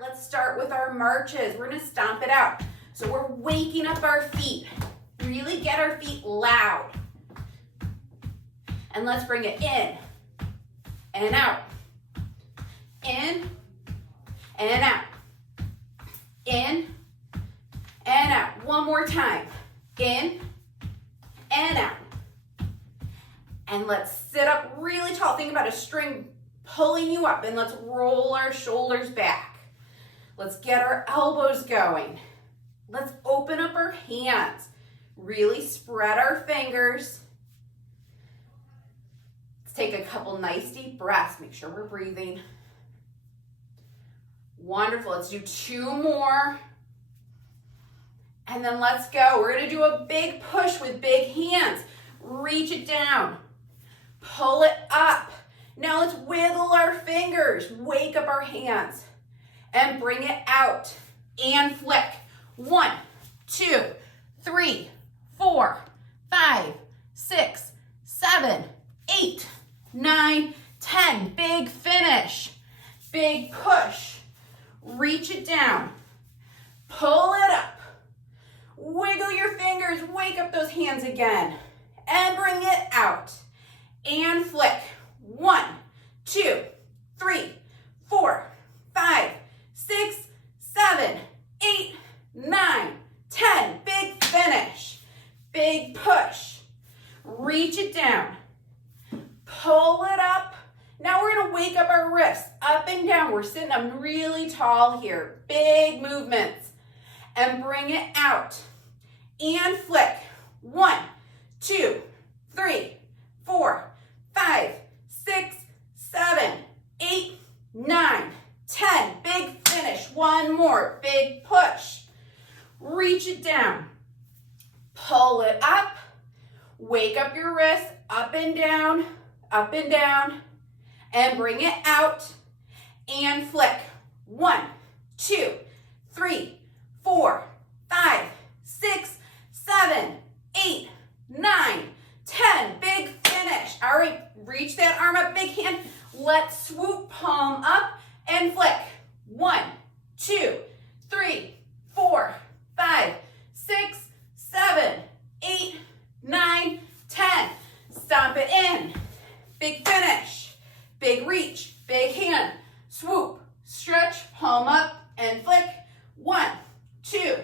let's start with our marches. We're gonna stomp it out. So we're waking up our feet. Really get our feet loud. And let's bring it in and out. In and out. In and out. One more time. In and out. And let's sit up really tall. Think about a string pulling you up, and let's roll our shoulders back. Let's get our elbows going. Let's open up our hands. Really spread our fingers. Let's take a couple nice deep breaths. Make sure we're breathing. Wonderful. Let's do 2 more. And then let's go. We're going to do a big push with big hands. Reach it down. Pull it up. Now let's wiggle our fingers. Wake up our hands. And bring it out. And flick. 1, 2, 3, 4, 5, 6, 7, 8, 9, 10. Big finish. Big push. Reach it down. Pull it up. Wiggle your fingers. Wake up those hands again. And bring it out. And flick. 1, 2, 3, 4, 5, 6, 7, 8, 9, 10. Big finish. Big push. Reach it down. Pull it up. Now we're going to wake up our wrists up and down. We're sitting up really tall here. Big movements. And bring it out. And flick. 1, 2, 3, 4, 5, 6, 7, 8, 9, 10. Big finish. One more. Big push. Reach it down. Pull it up. Wake up your wrists up and down, and bring it out and flick. 1, 2, 3, 4, 5, 6, 7, 8, 9, 10. Big finish. All right, reach that arm up, big hand. Let's swoop, palm up and flick. 1, 2, 3, 4, 5, 6, 7, 8, 9, 10. Stomp it in. Big finish. Big reach. Big hand. Swoop. Stretch. Palm up and flick. 1, 2,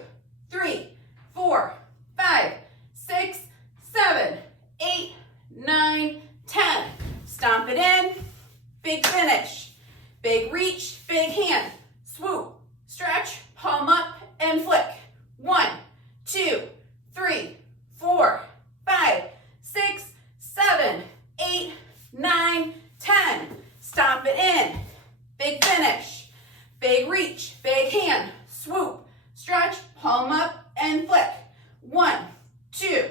3, 4, 5, 6, 7, 8, 9, 10. Stomp it in. Big finish. Big reach. Big hand. Swoop. Stretch. Palm up and flick. 1, 2, 3, 4, 5, 6, 7, 8, 9, 10. Stomp it in. Big finish. Big reach. Big hand. Swoop. Stretch. Palm up and flick. 1, 2,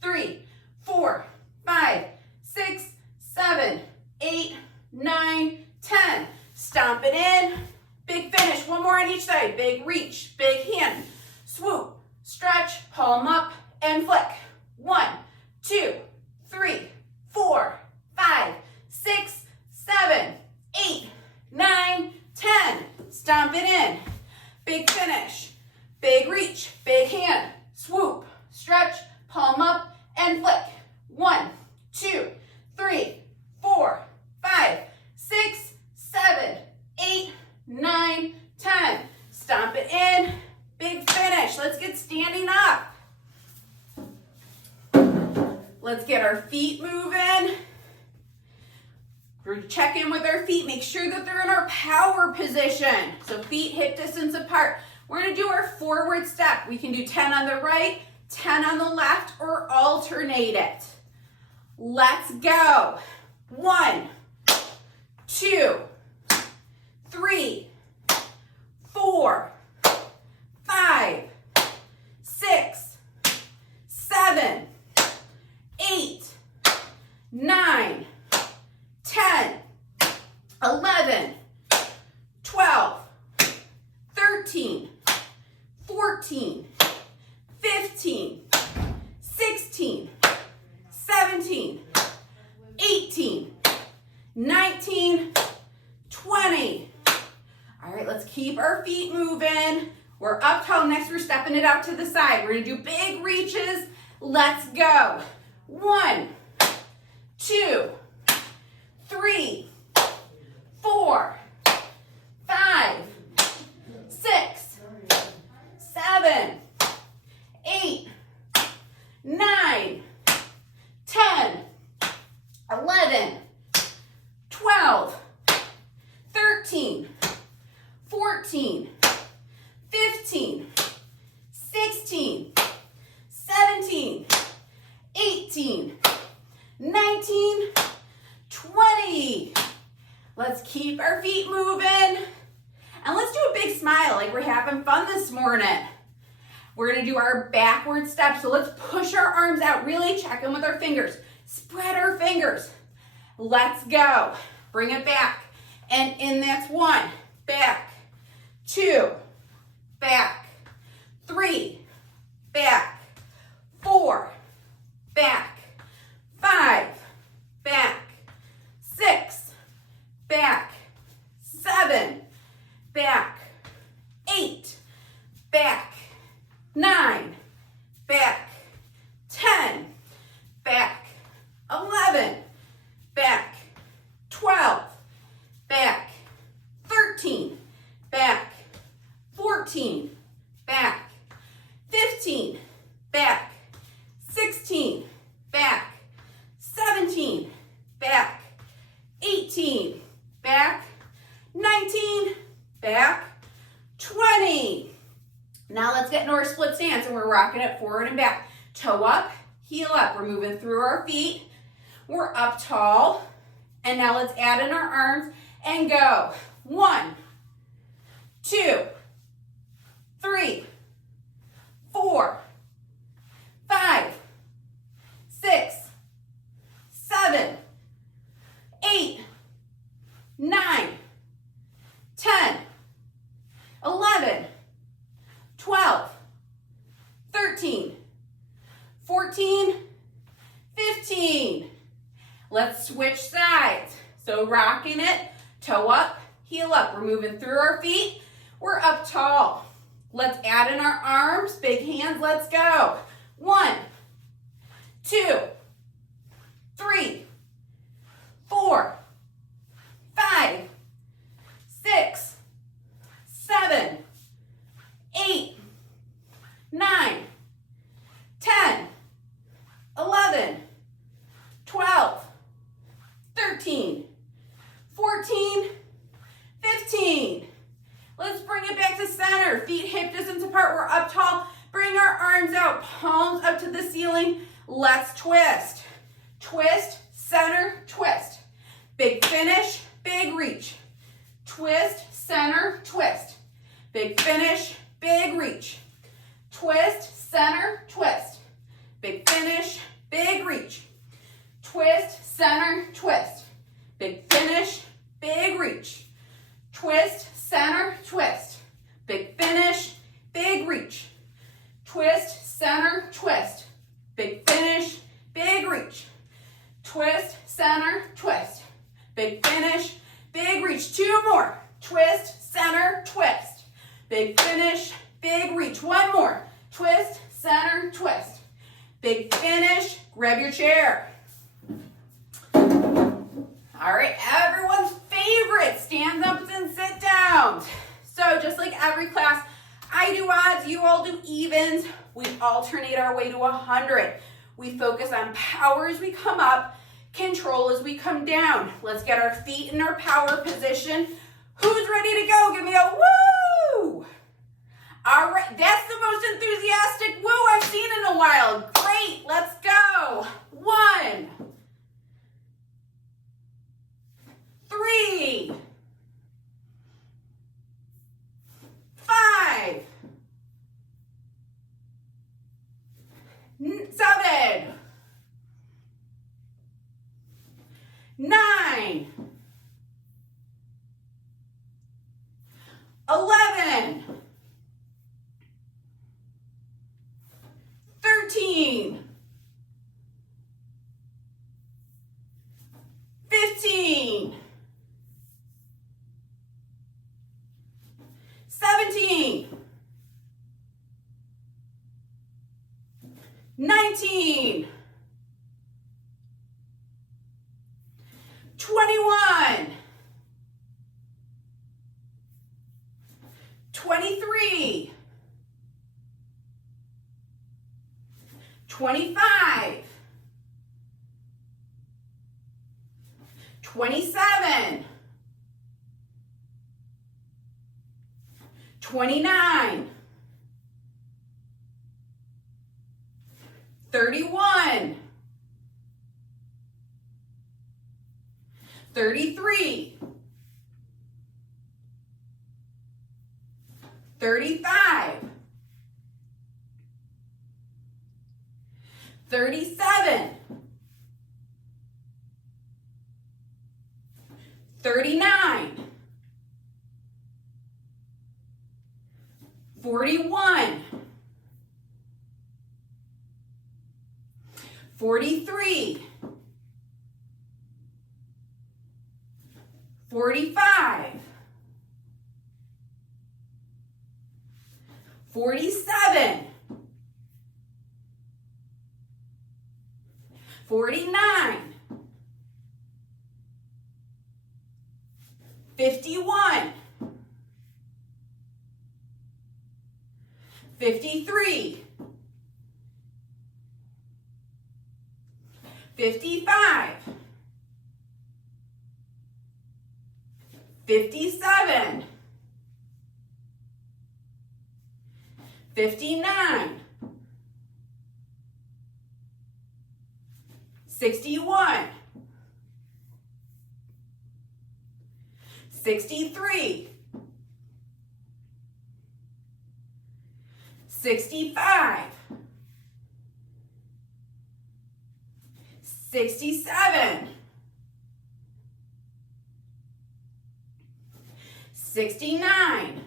3, 4, 5, 6, 7, 8, 9, 10. Stomp it in. Big finish. One more on each side. Big reach. Big hand. Swoop. Stretch. Palm up and flick. 1, 2, 3, 4, 5, 6, 7, 8, 9, 10. Stomp it in. Big finish. Big reach. Big hand. Swoop. Stretch. Palm up and flick. 1, 2, 3, 4, 5, 6, 7, 8, 9, 10. Stomp it in. Big finish. Let's get standing up. Let's get our feet moving. We're gonna check in with our feet. Make sure that they're in our power position. So feet hip distance apart. We're gonna do our forward step. We can do 10 on the right, 10 on the left, or alternate it. Let's go. 1, 2, 3, 4, 5, 6, 7, 8, 9, 10, 11, 12, 13, 14, 15, 16, 17, 18, 19, 20. All right, let's keep our feet moving. We're up tall. Next, we're stepping it out to the side. We're gonna do big reaches. Let's go. 1, 2, 3, 4, 5, 6, 7, 8, 9, 10, 11, 12, 13, 14, 15, 16, 17, 18, 19, 20. Let's keep our feet moving. And let's do a big smile like we're having fun this morning. We're gonna do our backward step. So let's push our arms out. Really check them with our fingers. Spread our fingers. Let's go. Bring it back. And in, that's 1, back, 2, back, 3, back, 4, back, 5, back, 6, back, 7, back, 8, back, 9, back, 10, back, 11, back, 12, back, 13, back, 14, back, 15, back, 16, back, 17, back, 18, back, 19, back, 20. Now let's get into our split stance, and we're rocking it forward and back. Toe up, heel up. We're moving through our feet. We're up tall. And now let's add in our arms and go. 1, 2, 3, 4, 5, 6, 7, 8, 9, 10, 11, 12, 13, 14, 15. Let's switch sides. So rocking it, toe up, heel up. We're moving through our feet. We're up tall. Let's add in our arms, big hands, let's go. 1, 2, 3, 4, 5, 6, 7, 8, 9, 10, 11, 12, 13, 14, 15. Let's bring it back to center. Feet hip distance apart. We're up tall. Bring our arms out. Palms up to the ceiling. Let's twist. Twist, center, twist. Big finish, big reach. Twist, center, twist. Big finish, big reach. Twist, center, twist. Big finish, big reach. Twist, center, twist. Big finish, big reach. Twist, center, twist. Big finish, big reach. Twist, center, twist. Big finish, big reach. Twist, center, twist. Big finish, big reach. 2 more. Twist, center, twist. Big finish, big reach. 1 more. Twist, center, twist. Big finish. Grab your chair. All right, everyone's favorite, stand-ups and sit-downs. So just like every class, I do odds, you all do evens. We alternate our way to 100. We focus on power as we come up, control as we come down. Let's get our feet in our power position. Who's ready to go? Give me a woo! All right, that's the most enthusiastic woo I've seen in a while. Great, let's go. 1, 3, 5, 7, 9, 11, 13, 19, 21, 23, 25, 27, 29, 31, 33, 35, 37, 39, 41, 43, 45, 47, 49, 51, 53, 55, 57, 59, 61, 63, 65, 67, 69,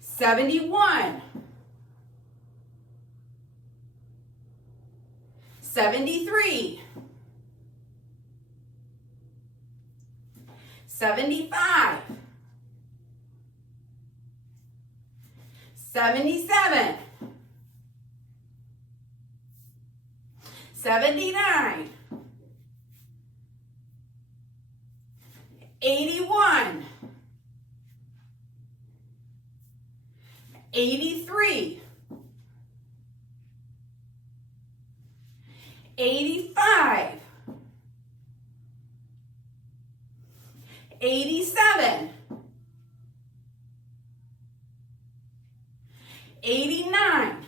71, 73, 75, 77, 79, 81, 83, 85, 87, 89,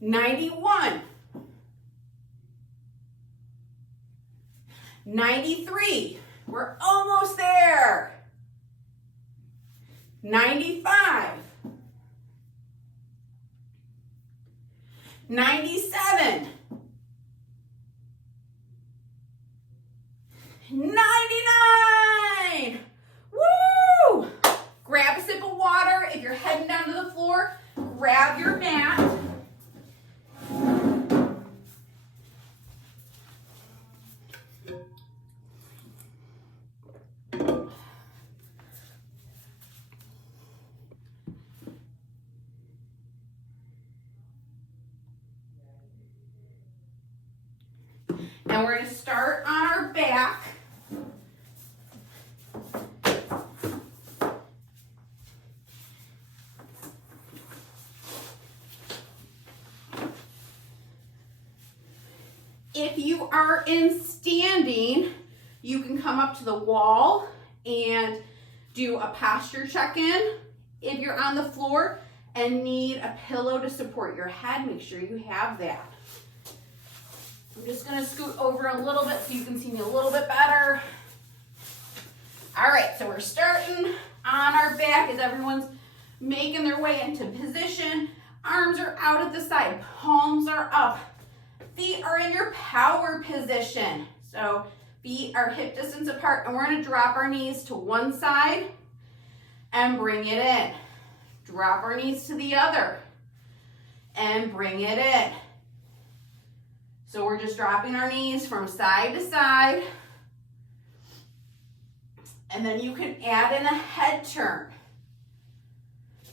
91, 93, we're almost there, 95, 97, 99, woo! Grab a sip of water. If you're heading down to the floor, grab your mat. And we're going to start on our back. If you are in standing, you can come up to the wall and do a posture check-in. If you're on the floor and need a pillow to support your head, make sure you have that. I'm just going to scoot over a little bit so you can see me a little bit better. All right, so we're starting on our back as everyone's making their way into position. Arms are out at the side, palms are up. Feet are in your power position. So feet are hip distance apart, and we're going to drop our knees to one side and bring it in. Drop our knees to the other and bring it in. So we're just dropping our knees from side to side And then you can add in a head turn.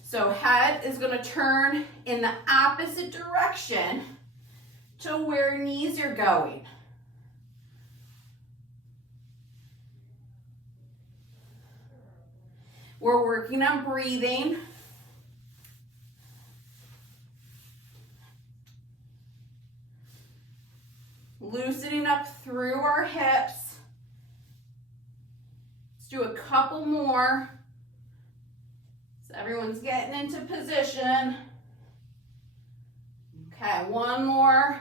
So head is going to turn in the opposite direction to where knees are going. We're working on breathing. Loosening up through our hips. Let's do a couple more. So everyone's getting into position. Okay, one more.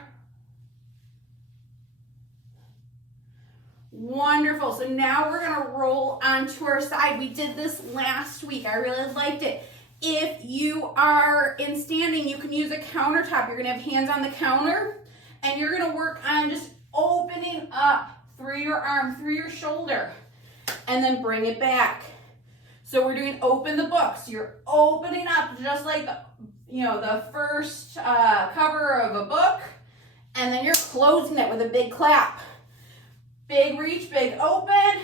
Wonderful. So now we're going to roll onto our side. We did this last week. I really liked it. If you are in standing, you can use a countertop. You're going to have hands on the counter, and you're going to work on just opening up through your arm, through your shoulder, and then bring it back. So we're doing open the book. So you're opening up just like the first cover of a book, and then you're closing it with a big clap. Big reach, big open,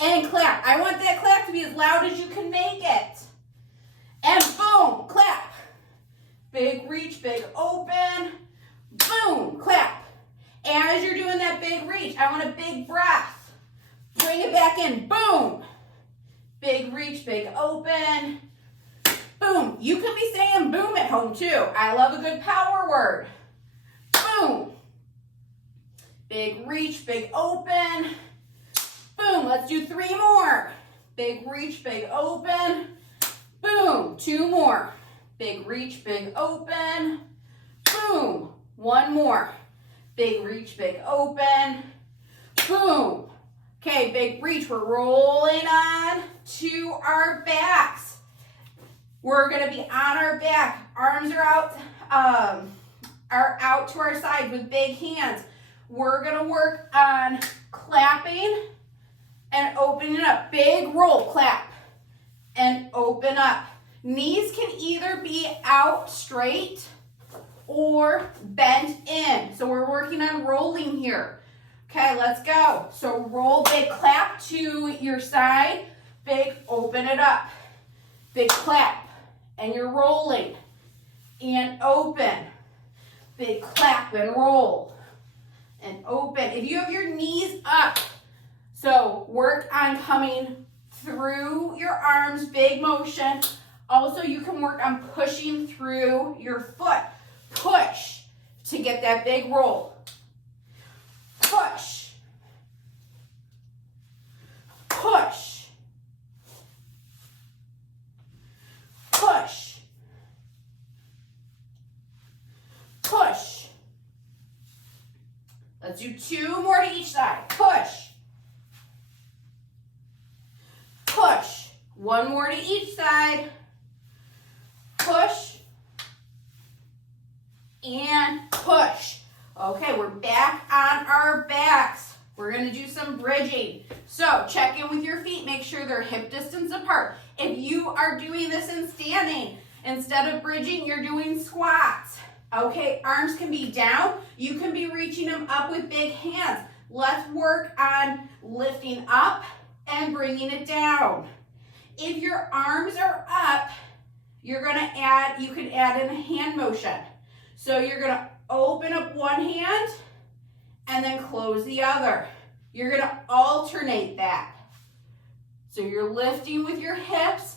and clap. I want that clap to be as loud as you can make it. And boom, clap. Big reach, big open, boom, clap. As you're doing that big reach, I want a big breath. Bring it back in, boom. Big reach, big open, boom. You could be saying boom at home too. I love a good power word. Boom. Big reach, big open, boom. Let's do 3 more. Big reach, big open, boom. 2 more. Big reach, big open, boom. 1 more. Big reach, big open, boom. Okay, big reach. We're rolling on to our backs. We're going to be on our back. Arms are out to our side with big hands. We're going to work on clapping and opening up. Big roll, clap, and open up. Knees can either be out straight or bent in. So we're working on rolling here. Okay, let's go. So roll, big clap to your side. Big, open it up. Big clap, and you're rolling. And open. Big clap and roll. And open. If you have your knees up, so work on coming through your arms, big motion. Also, you can work on pushing through your foot. Push to get that big roll. Push. Push. Push. Push. Let's do 2 more to each side. Push. Push. 1 more to each side. Push. And push. Okay, we're back on our backs. We're going to do some bridging. So check in with your feet. Make sure they're hip distance apart. If you are doing this in standing, instead of bridging, you're doing squats. Okay, arms can be down. You can be reaching them up with big hands. Let's work on lifting up and bringing it down. If your arms are up, you can add in a hand motion. So you're going to open up one hand and then close the other. You're going to alternate that. So you're lifting with your hips,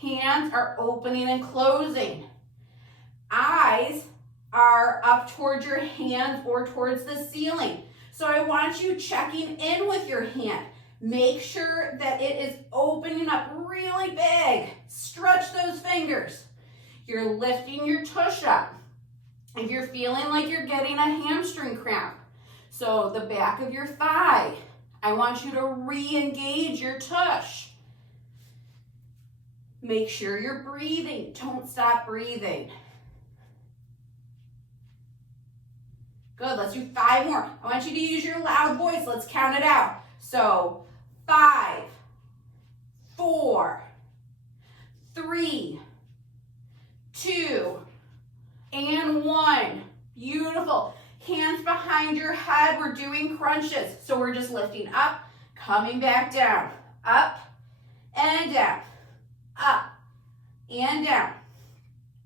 hands are opening and closing. Eyes are up towards your hands or towards the ceiling. So I want you checking in with your hand. Make sure that it is opening up really big. Stretch those fingers. You're lifting your tush up. If you're feeling like you're getting a hamstring cramp, so the back of your thigh, I want you to re-engage your tush. Make sure you're breathing. Don't stop breathing. Good, let's do 5 more. I want you to use your loud voice. Let's count it out. So 5, 4, 3, 2, and 1. Beautiful. Hands behind your head. We're doing crunches. So we're just lifting up, coming back down, up and down, up and down,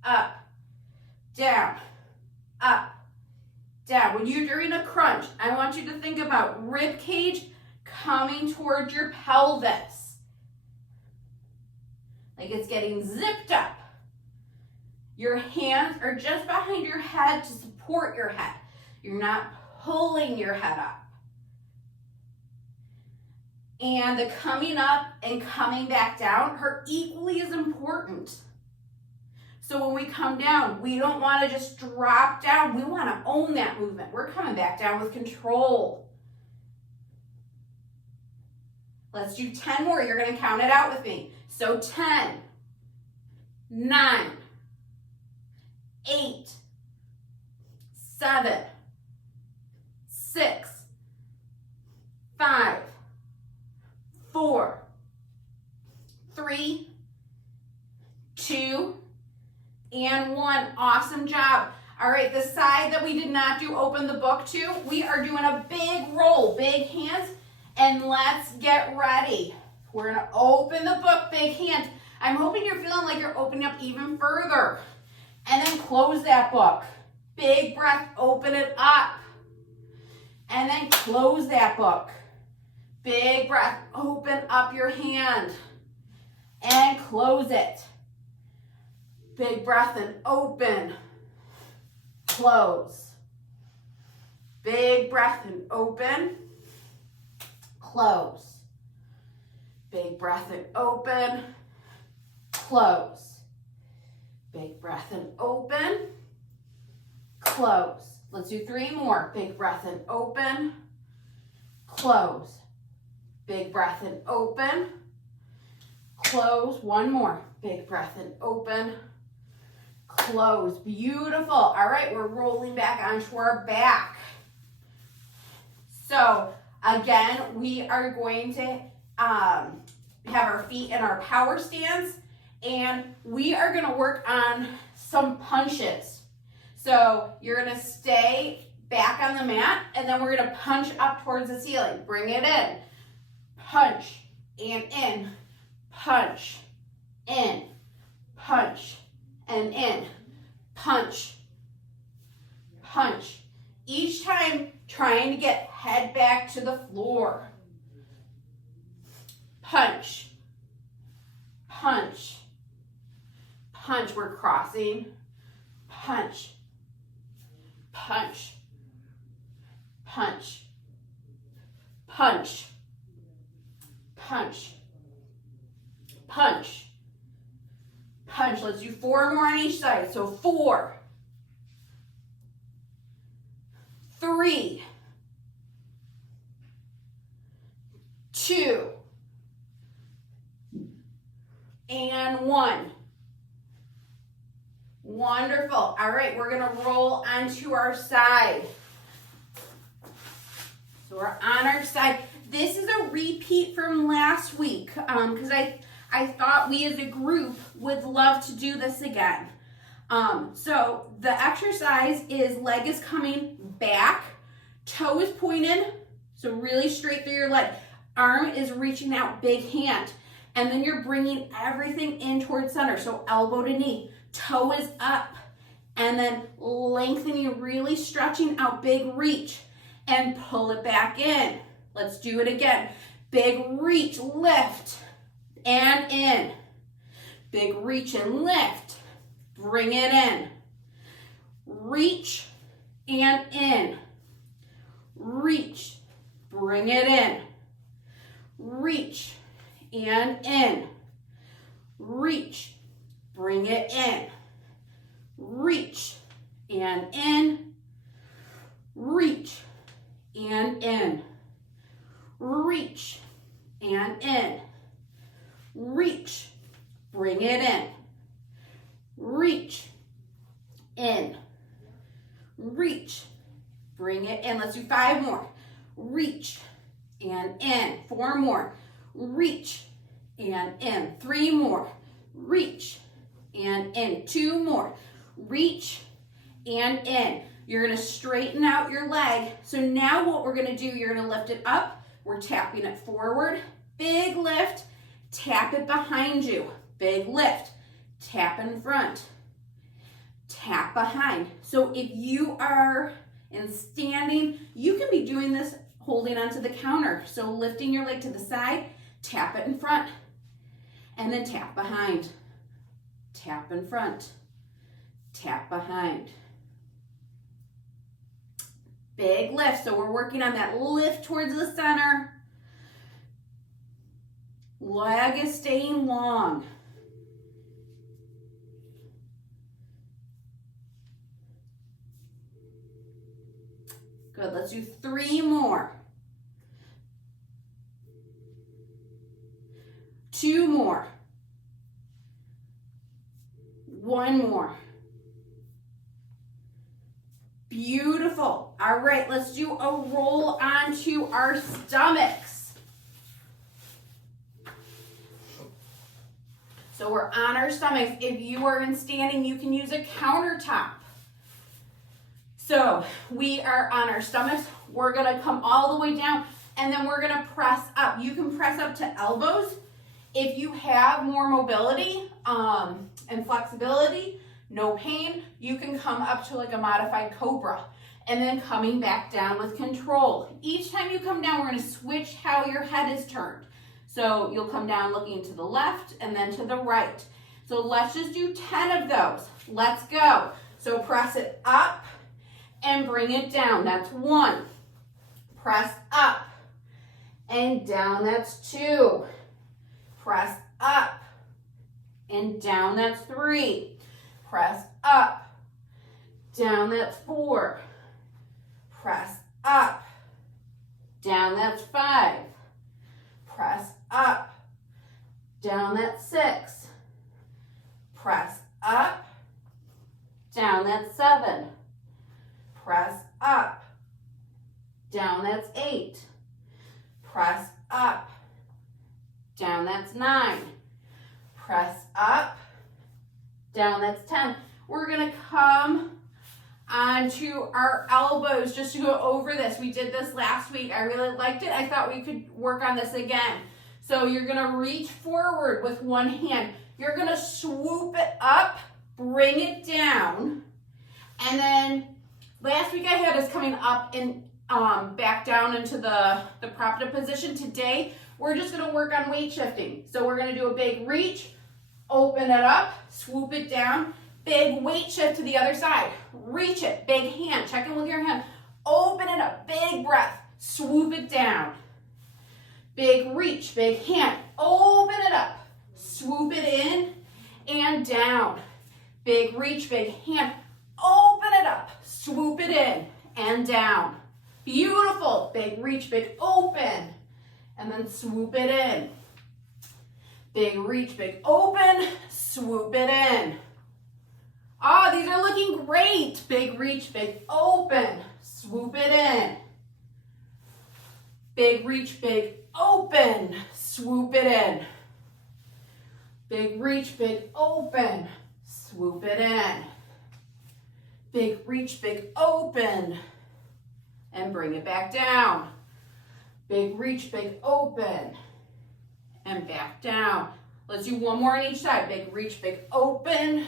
up, down, up, down. When you're doing a crunch, I want you to think about rib cage coming towards your pelvis. Like it's getting zipped up. Your hands are just behind your head to support your head. You're not pulling your head up. And the coming up and coming back down are equally as important. So when we come down, we don't want to just drop down. We want to own that movement. We're coming back down with control. Let's do 10 more. You're going to count it out with me. So 10, 9, 8, 7, 6, 5, 4, 3, 2, and 1. Awesome job. All right, the side that we did not do open the book to, we are doing a big roll, big hands, and let's get ready. We're gonna open the book, big hands. I'm hoping you're feeling like you're opening up even further. And then close that book. Big breath, open it up. And then close that book. Big breath, open up your hand. And close it. Big breath and open. Close. Big breath and open. Close. Big breath and open. Close. Big breath and open. Close. Let's do 3 more. Big breath and open. Close. Big breath and open. Close. 1 more. Big breath and open. Close. Beautiful. All right, we're rolling back onto our back. So again, we are going to have our feet in our power stance, and we are going to work on some punches. So you're going to stay back on the mat, and then we're going to punch up towards the ceiling. Bring it in. Punch and in. Punch, in. Punch and in. Punch. Punch. Each time trying to get head back to the floor. Punch. Punch. Punch. We're crossing. Punch. Punch. Punch. Punch. Punch. Punch. Punch. Let's do 4 more on each side. So 4, 3, 2, and 1. Wonderful. All right, we're going to roll onto our side. So we're on our side. This is a repeat from last week because I thought we as a group would love to do this again. So the exercise is leg is coming back, toe is pointed, so really straight through your leg. Arm is reaching out, big hand. And then you're bringing everything in towards center. So elbow to knee, toe is up, and then lengthening, really stretching out, big reach, and pull it back in. Let's do it again. Big reach, lift, and in. Big reach and lift. Bring it in. Reach and in. Reach. Bring it in. Reach and in. Reach. Bring it in. Reach and in. Reach and in. Reach and in. Reach. Bring it in. Reach. In. Reach. Bring it in. Let's do 5 more. Reach and in. 4 more. Reach and in. 3 more. Reach and in. 2 more. Reach and in. You're going to straighten out your leg. So now what we're going to do, you're going to lift it up. We're tapping it forward, Big lift, tap it behind you. Big lift, tap in front, tap behind. So if you are in standing, you can be doing this holding onto the counter. So lifting your leg to the side, tap it in front, and then tap behind. Tap in front, tap behind. Big lift, so we're working on that lift towards the center. Leg is staying long. Good, let's do 3 more. 2 more. 1 more. Beautiful. All right, let's do a roll onto our stomachs. So we're on our stomachs. If you are in standing, you can use a countertop. So we are on our stomachs. We're gonna come all the way down and then we're gonna press up. You can press up to elbows. If you have more mobility and flexibility, no pain, you can come up to like a modified Cobra and then coming back down with control. Each time you come down, we're gonna switch how your head is turned. So you'll come down looking to the left and then to the right. So let's just do 10 of those. Let's go. So press it up and bring it down. That's 1. Press up and down. That's 2. Press up and down. That's 3. Press up, down. That's 4. Press up, down. That's 5. Press up, down. That's 6. Press up, down. That's 7. Press up, down. That's 8. Press up, down. That's 9. Press up, down. That's 10. We're gonna come onto our elbows just to go over this. We did this last week. I really liked it. I thought we could work on this again. So you're gonna reach forward with one hand. You're gonna swoop it up, bring it down, and then last week I had us coming up and back down into the propped position. Today, we're just gonna work on weight shifting. So we're gonna do a big reach, open it up, swoop it down, big weight shift to the other side. Reach it, big hand, check in with your hand. Open it up, big breath, swoop it down. Big reach, big hand, open it up, swoop it in and down. Big reach, big hand, open it up, swoop it in and down. Beautiful, big reach, big open, and then swoop it in. Big reach, big open, swoop it in. Oh, these are looking great. Big reach, big open, swoop it in. Big reach, big open, swoop it in. Big reach, big open, swoop it in. Big reach, big open, and bring it back down. Big reach, big open, and back down. Let's do 1 more on each side. Big reach, big open,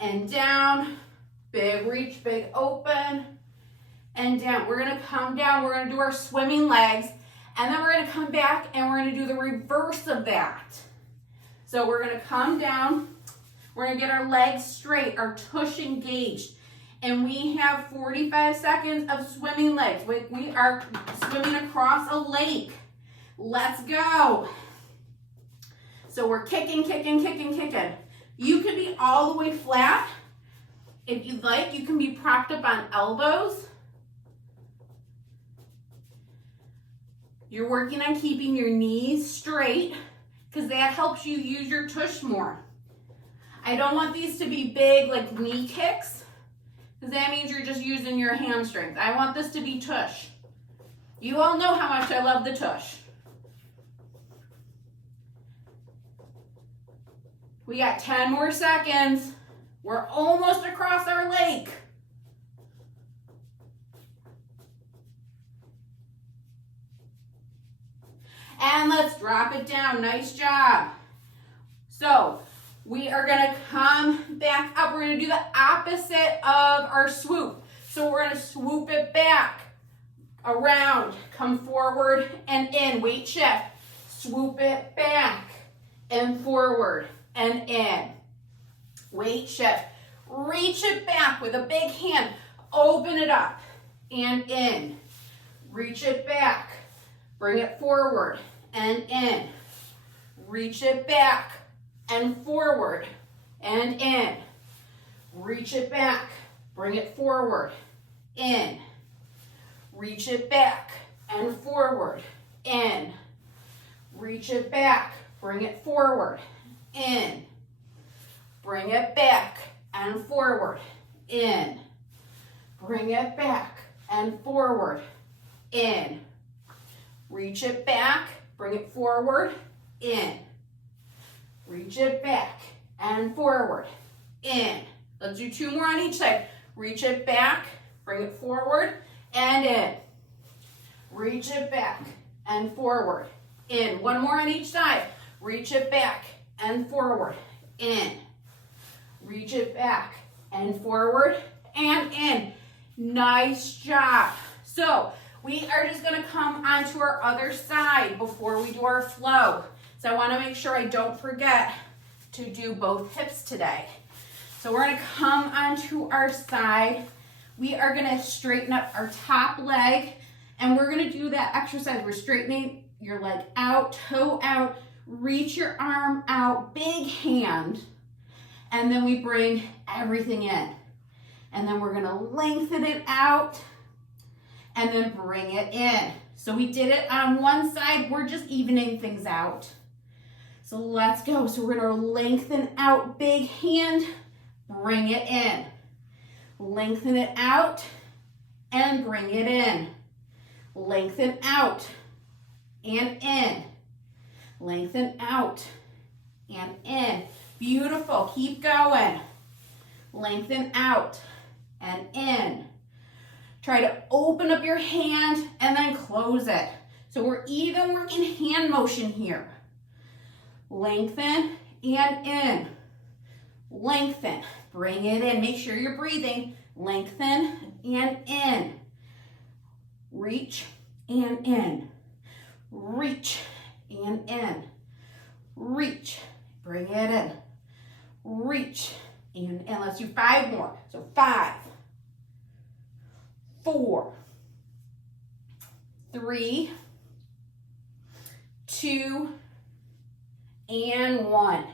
and down. Big reach, big open, and down. We're gonna come down, we're gonna do our swimming legs, and then we're gonna come back and we're gonna do the reverse of that. So we're gonna come down, we're gonna get our legs straight, our tush engaged, and we have 45 seconds of swimming legs. We are swimming across a lake. Let's go. So we're kicking, kicking, kicking, kicking. You can be all the way flat. If you'd like, you can be propped up on elbows. You're working on keeping your knees straight because that helps you use your tush more. I don't want these to be big like knee kicks because that means you're just using your hamstrings. I want this to be tush. You all know how much I love the tush. We got 10 more seconds. We're almost across our lake. And let's drop it down. Nice job. So we are gonna come back up. We're gonna do the opposite of our swoop. So we're gonna swoop it back, around, come forward and in, weight shift. Swoop it back and forward and in. Weight shift. Reach it back with a big hand. Open it up and in. Reach it back. Bring it forward and in. Reach it back and forward and in. Reach it back. Bring it forward. In. Reach it back and forward. In. Reach it back. Bring it forward. In. Bring it back and forward. In. Bring it back and forward. In. Reach it back. Bring it forward. In. Reach it back and forward. In. Let's do 2 more on each side. Reach it back. Bring it forward and in. Reach it back and forward. In. 1 more on each side. Reach it back and forward. In. Reach it back and forward and in. Nice job. So we are just going to come onto our other side before we do our flow. So I want to make sure I don't forget to do both hips today. So we're going to come onto our side. We are going to straighten up our top leg, and we're going to do that exercise. We're straightening your leg out, toe out, reach your arm out, big hand, and then we bring everything in. And then we're going to lengthen it out and then bring it in. So we did it on one side. We're just evening things out. So let's go. So we're going to lengthen out, big hand, bring it in. Lengthen it out and bring it in. Lengthen out and in. Lengthen out and in. Beautiful. Keep going. Lengthen out and in. Try to open up your hand and then close it. So we're even working hand motion here. Lengthen and in. Lengthen. Bring it in. Make sure you're breathing. Lengthen and in. Reach and in. Reach and in. Reach. Bring it in. Reach and in. Let's do 5 more. So 5, 4, 3, 2, and 1.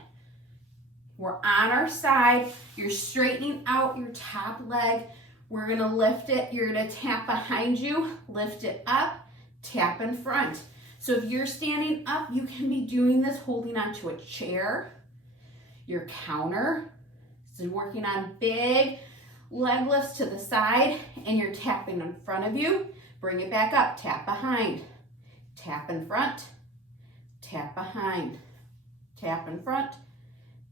We're on our side. You're straightening out your top leg. We're going to lift it. You're going to tap behind you, lift it up, tap in front. So if you're standing up, you can be doing this holding onto a chair, your counter. So working on big leg lifts to the side, and you're tapping in front of you. Bring it back up. Tap behind. Tap in front. Tap behind. Tap in front.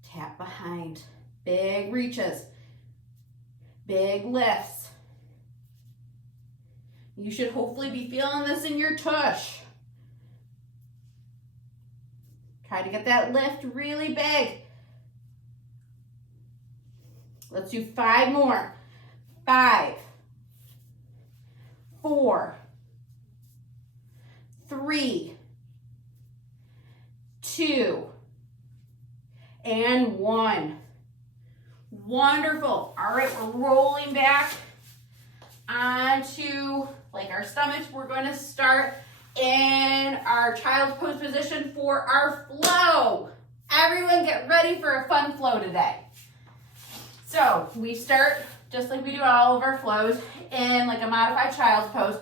Tap behind. Big reaches. Big lifts. You should hopefully be feeling this in your tush. Try to get that lift really big. Let's do 5 more. 5, 4, 3, 2, and 1. Wonderful. All right, we're rolling back onto like our stomachs. We're going to start in our child's pose position for our flow. Everyone get ready for a fun flow today. So we start just like we do all of our flows in like a modified child's pose.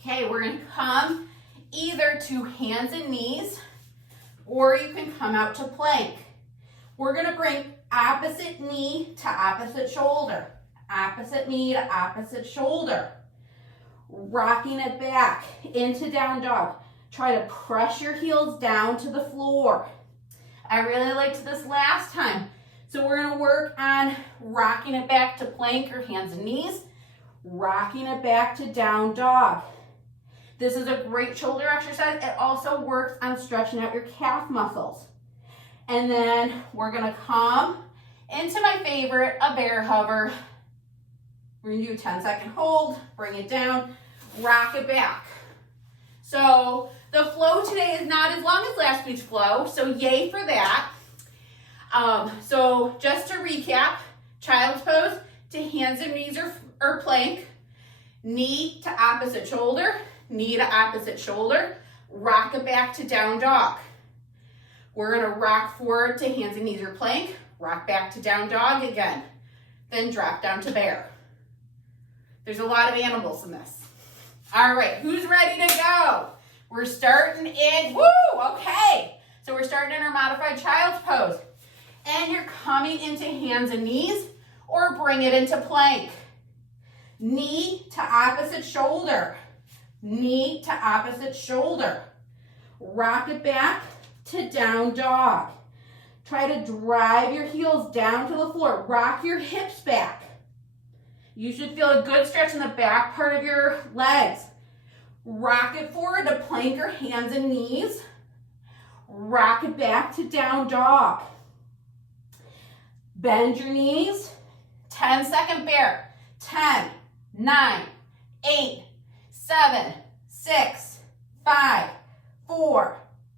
Okay, we're going to come either to hands and knees, or you can come out to plank. We're going to bring opposite knee to opposite shoulder. Opposite knee to opposite shoulder. Rocking it back into down dog. Try to press your heels down to the floor. I really liked this last time. So we're going to work on rocking it back to plank or hands and knees. Rocking it back to down dog. This is a great shoulder exercise. It also works on stretching out your calf muscles. And then we're gonna come into my favorite, a bear hover. We're gonna do a 10-second hold, bring it down, rock it back. So the flow today is not as long as last week's flow, so yay for that. So just to recap, child's pose to hands and knees or plank, knee to opposite shoulder, knee to opposite shoulder, rock it back to down dog. We're gonna rock forward to hands and knees or plank, rock back to down dog again, then drop down to bear. There's a lot of animals in this. All right, who's ready to go? We're starting in, woo, okay. So we're starting in our modified child's pose. And you're coming into hands and knees or bring it into plank. Knee to opposite shoulder. Knee to opposite shoulder. Rock it back to down dog. Try to drive your heels down to the floor. Rock your hips back. You should feel a good stretch in the back part of your legs. Rock it forward to plank or hands and knees. Rock it back to down dog. Bend your knees. 10-second bear. 10, 9, 8, 7, 6, 5, 4,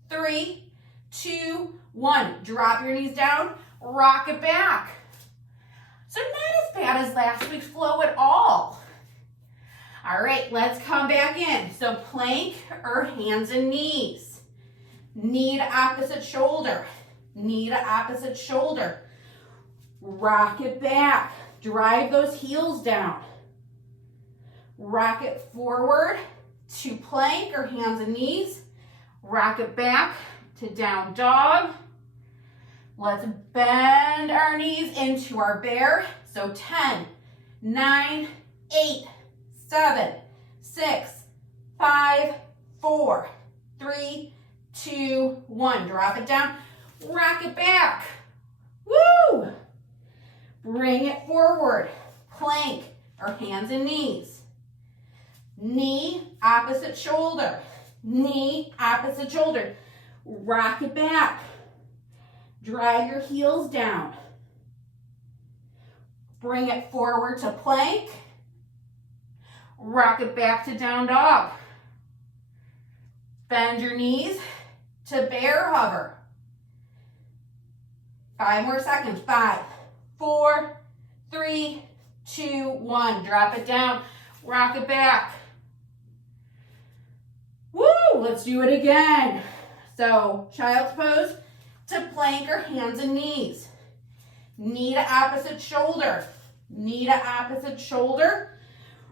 3, 2, 1. Drop your knees down. Rock it back. So not as bad as last week's flow at all. All right, let's come back in. So plank or hands and knees. Knee to opposite shoulder. Knee to opposite shoulder. Rock it back. Drive those heels down. Rock it forward to plank or hands and knees. Rock it back to down dog. Let's bend our knees into our bear. So 10, 9, 8, 7, 6, 5, 4, 3, 2, 1. Drop it down. Rock it back. Woo! Bring it forward. Plank or hands and knees. Knee, opposite shoulder. Knee, opposite shoulder. Rock it back. Drive your heels down. Bring it forward to plank. Rock it back to down dog. Bend your knees to bear hover. 5 more seconds. 5, 4, 3, 2, 1. Drop it down. Rock it back. Woo! Let's do it again. So child's pose to plank or hands and knees. Knee to opposite shoulder. Knee to opposite shoulder.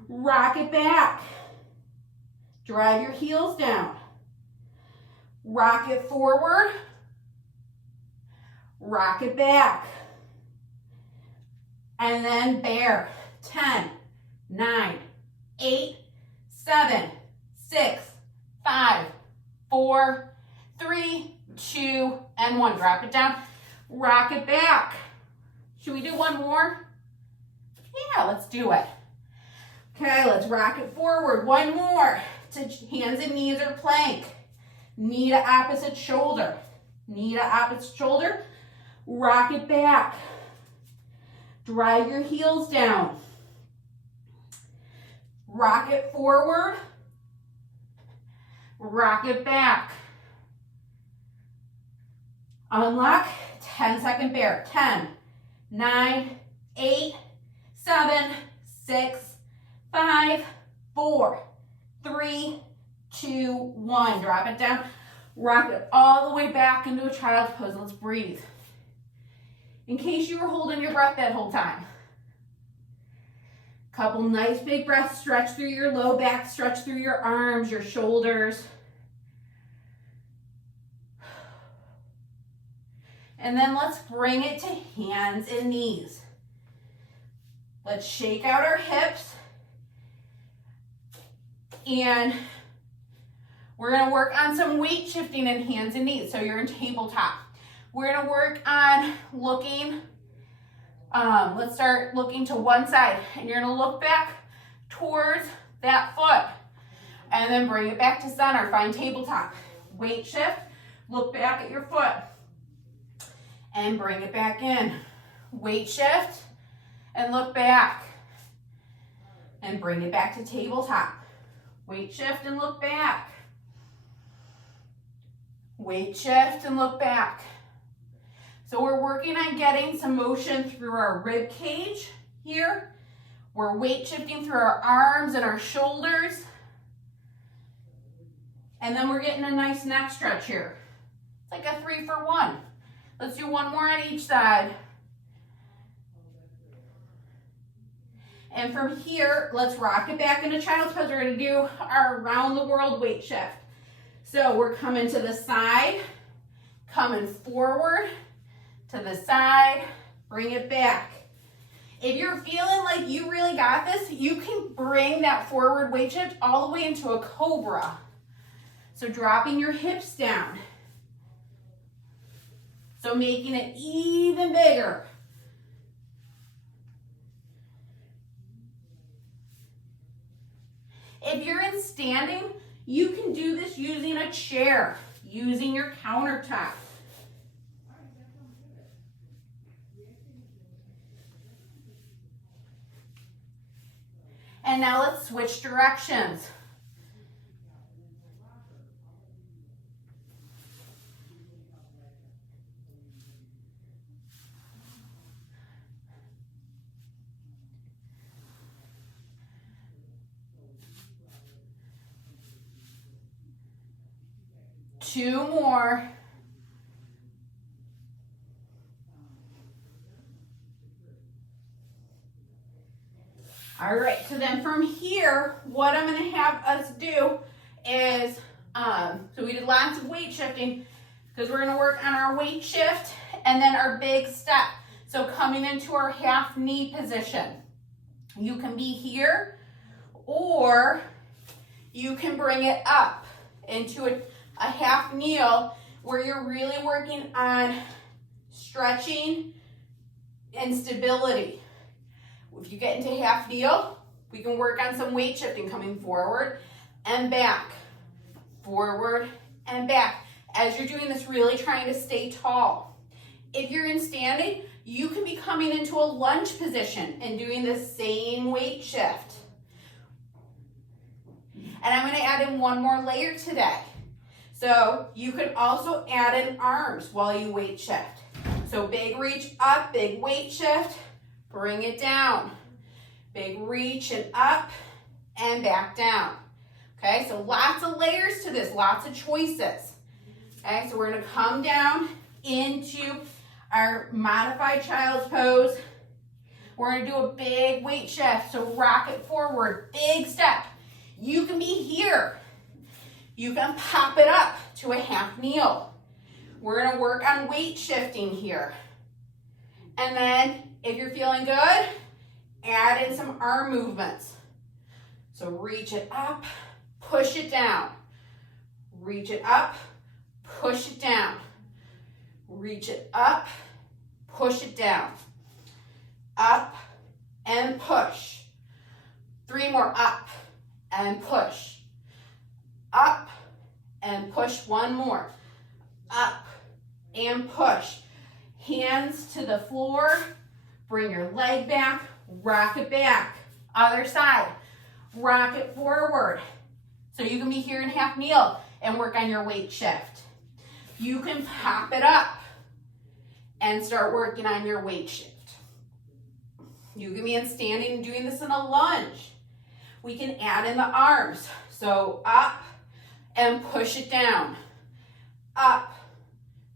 Rock it back. Drive your heels down. Rock it forward. Rock it back. And then bear. 10, 9, 8, 7, 6, 5, 4, 3, 2, and 1. Drop it down. Rock it back. Should we do one more? Yeah, let's do it. Okay, let's rock it forward. One more to hands and knees or plank. Knee to opposite shoulder. Knee to opposite shoulder. Rock it back. Drive your heels down. Rock it forward. Rock it back. Unlock. 10-second bear. 10, 9, 8, 7, 6, 5, 4, 3, 2, 1. Drop it down. Rock it all the way back into a child's pose. Let's breathe. In case you were holding your breath that whole time. Couple nice big breaths. Stretch through your low back. Stretch through your arms, your shoulders. And then let's bring it to hands and knees. Let's shake out our hips. And we're going to work on some weight shifting in hands and knees. So you're in tabletop. We're going to work on looking, let's start looking to one side. And you're going to look back towards that foot. And then bring it back to center. Find tabletop. Weight shift. Look back at your foot. And bring it back in. Weight shift. And look back. And bring it back to tabletop. Weight shift and look back. Weight shift and look back. So we're working on getting some motion through our rib cage here. We're weight shifting through our arms and our shoulders. And then we're getting a nice neck stretch here. It's like a 3 for 1. Let's do one more on each side. And from here, let's rock it back into child's pose. We're going to do our around the world weight shift. So we're coming to the side, coming forward, to the side, bring it back. If you're feeling like you really got this, you can bring that forward weight shift all the way into a Cobra. So dropping your hips down. So making it even bigger. If you're in standing, you can do this using a chair, using your countertop. And now let's switch directions. Two more. All right, so then from here, what I'm going to have us do is, so we did lots of weight shifting because we're going to work on our weight shift and then our big step. So coming into our half knee position. You can be here or you can bring it up into a half kneel where you're really working on stretching and stability. If you get into half kneel, we can work on some weight shifting coming forward and back, forward and back. As you're doing this, really trying to stay tall. If you're in standing, you can be coming into a lunge position and doing the same weight shift. And I'm going to add in one more layer today. So you could also add in arms while you weight shift. So big reach up, big weight shift, bring it down. Big reach and up and back down. Okay, so lots of layers to this, lots of choices. Okay, so we're going to come down into our modified child's pose. We're going to do a big weight shift, so rock it forward, big step. You can be here. You can pop it up to a half kneel. We're going to work on weight shifting here. And then if you're feeling good, add in some arm movements. So reach it up, push it down. Reach it up, push it down. Reach it up, push it down. Up and push. 3 more, up and push. Up and push, 1 more. Up and push. Hands to the floor. Bring your leg back, rock it back. Other side, rock it forward. So you can be here in half kneel and work on your weight shift. You can pop it up and start working on your weight shift. You can be in standing and doing this in a lunge. We can add in the arms. So up and push it down. Up,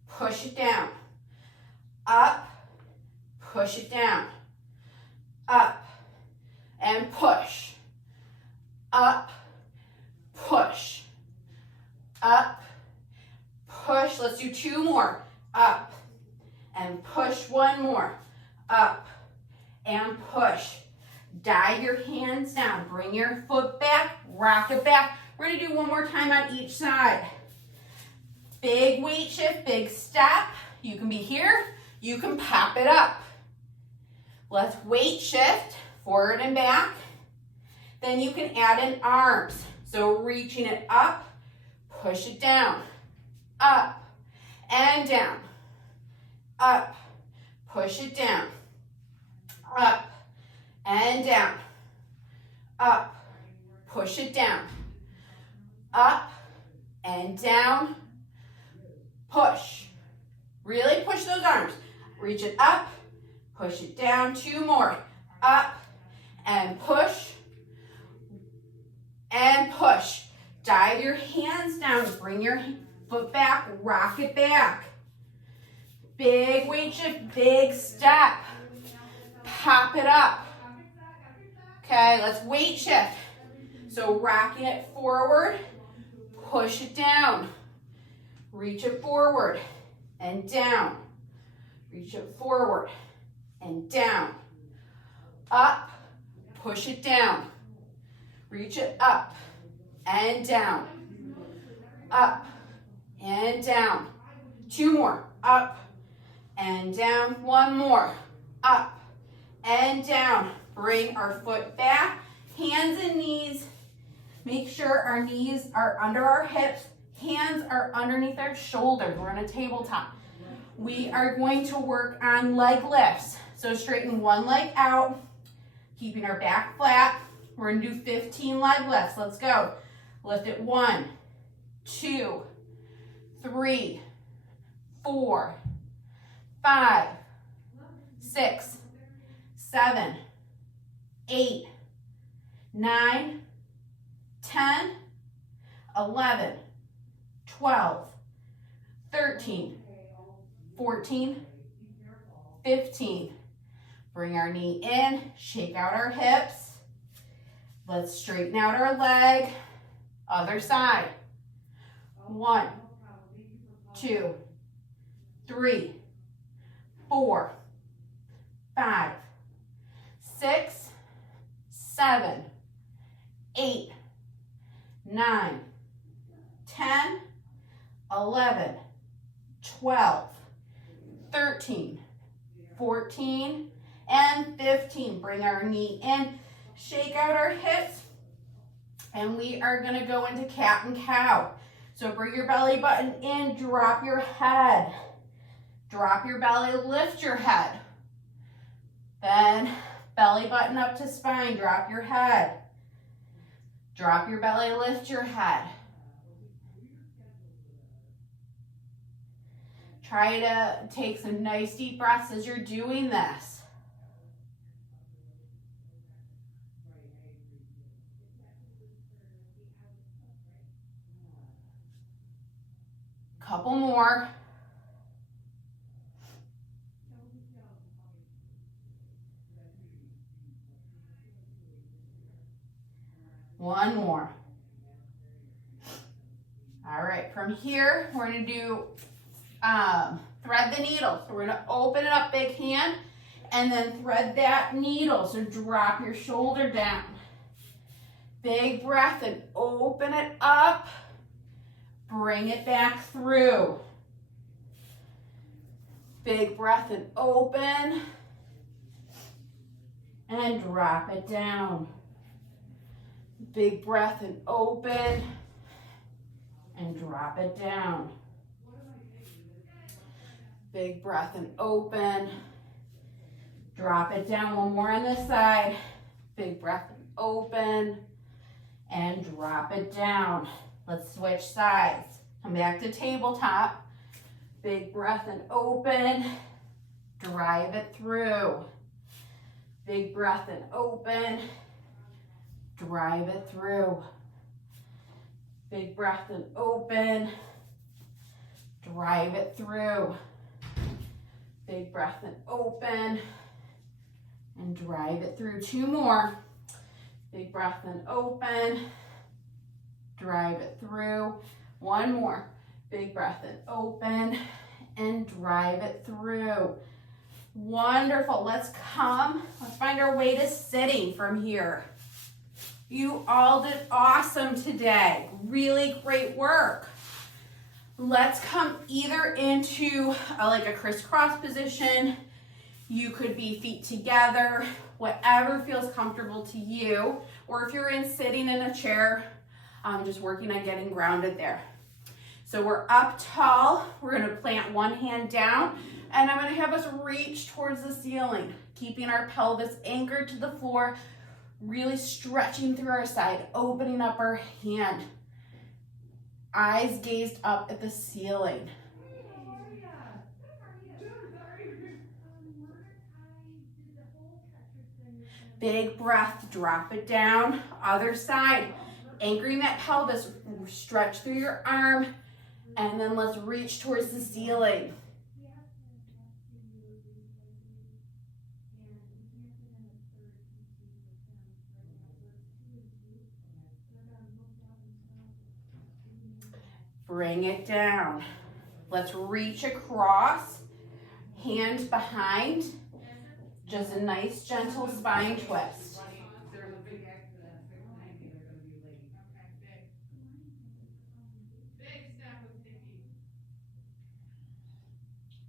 push it down. Up, push it down. Up and push. Up, push. Up, push. Let's do 2 more. Up and push, 1 more. Up and push. Dive your hands down. Bring your foot back. Rock it back. We're going to do 1 more time on each side. Big weight shift, big step. You can be here. You can pop it up. Let's weight shift forward and back. Then you can add in arms. So reaching it up, push it down, up and down, up, push it down, up and down, up, push it down, up and down, push. Really push those arms. Reach it up, push it down. 2 more. Up and push and push. Dive your hands down. Bring your foot back. Rock it back. Big weight shift, big step. Pop it up. Okay, let's weight shift. So rocking it forward, push it down. Reach it forward and down. Reach it forward and down. Up, push it down. Reach it up and down. Up and down. 2 more. Up and down. 1 more. Up and down. Bring our foot back. Hands and knees. Make sure our knees are under our hips. Hands are underneath our shoulders. We're on a tabletop. We are going to work on leg lifts. So straighten one leg out, keeping our back flat. We're going to do 15 leg lifts. Let's go. Lift it 1, 2, 3, 4, 5, 6, 7, 8, 9, 10, 11, 12, 13, 14, 15. Bring our knee in, shake out our hips. Let's straighten out our leg. Other side. 1, 2, 3, 4, 5, 6, 7, 8, 9, 10, 11, 12, 13, 14, and 15. Bring our knee in, shake out our hips, and we are going to go into cat and cow. So bring your belly button in, drop your head. Drop your belly, lift your head. Then belly button up to spine, drop your head. Drop your belly, lift your head. Try to take some nice deep breaths as you're doing this. Couple more. One more. All right, from here, we're going to do thread the needle. So we're going to open it up, big hand, and then thread that needle. So drop your shoulder down. Big breath and open it up. Bring it back through. Big breath and open. And drop it down. Big breath and open. And drop it down. Big breath and open. Drop it down. One more on this side. Big breath and open. And drop it down. Let's switch sides. Come back to tabletop. Big breath and open. Drive it through. Big breath and open. Drive it through. Big breath and open. Drive it through. Big breath and open. And drive it through. 2 more. Big breath and open. Drive it through. 1 more. Big breath and open. And drive it through. Wonderful. Let's find our way to sitting from here. You all did awesome today. Really great work. Let's come either into like a crisscross position. You could be feet together, whatever feels comfortable to you. Or if you're sitting in a chair, Just working on getting grounded there. So we're up tall. We're gonna plant one hand down, and I'm gonna have us reach towards the ceiling, keeping our pelvis anchored to the floor, really stretching through our side, opening up our hand. Eyes gazed up at the ceiling. Big breath, drop it down. Other side, anchoring that pelvis, stretch through your arm, and then let's reach towards the ceiling. Bring it down. Let's reach across, hand behind. Just a nice gentle spine twist.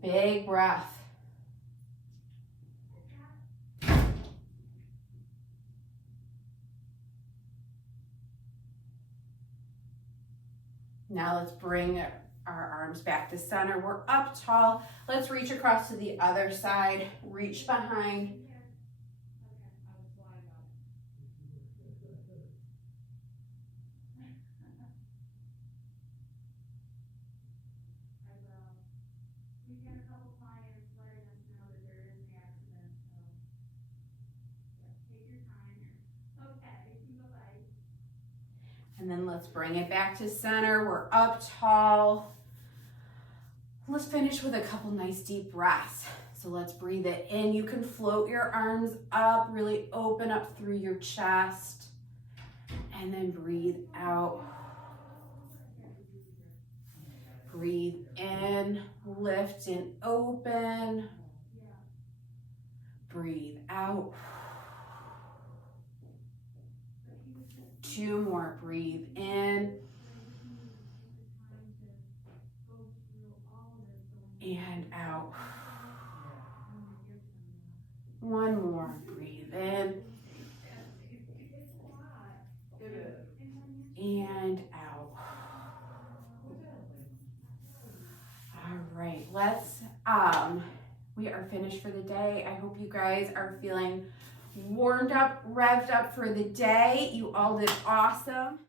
Big breath. Now let's bring our arms back to center. We're up tall. Let's reach across to the other side. Reach behind. And then let's bring it back to center. We're up tall. Let's finish with a couple nice deep breaths. So let's breathe it in. You can float your arms up, really open up through your chest. And then breathe out. Breathe in, lift and open. Breathe out. 2 more, breathe in. And out. 1 more, breathe in. And out. All right, we are finished for the day. I hope you guys are feeling warmed up, revved up for the day. You all did awesome.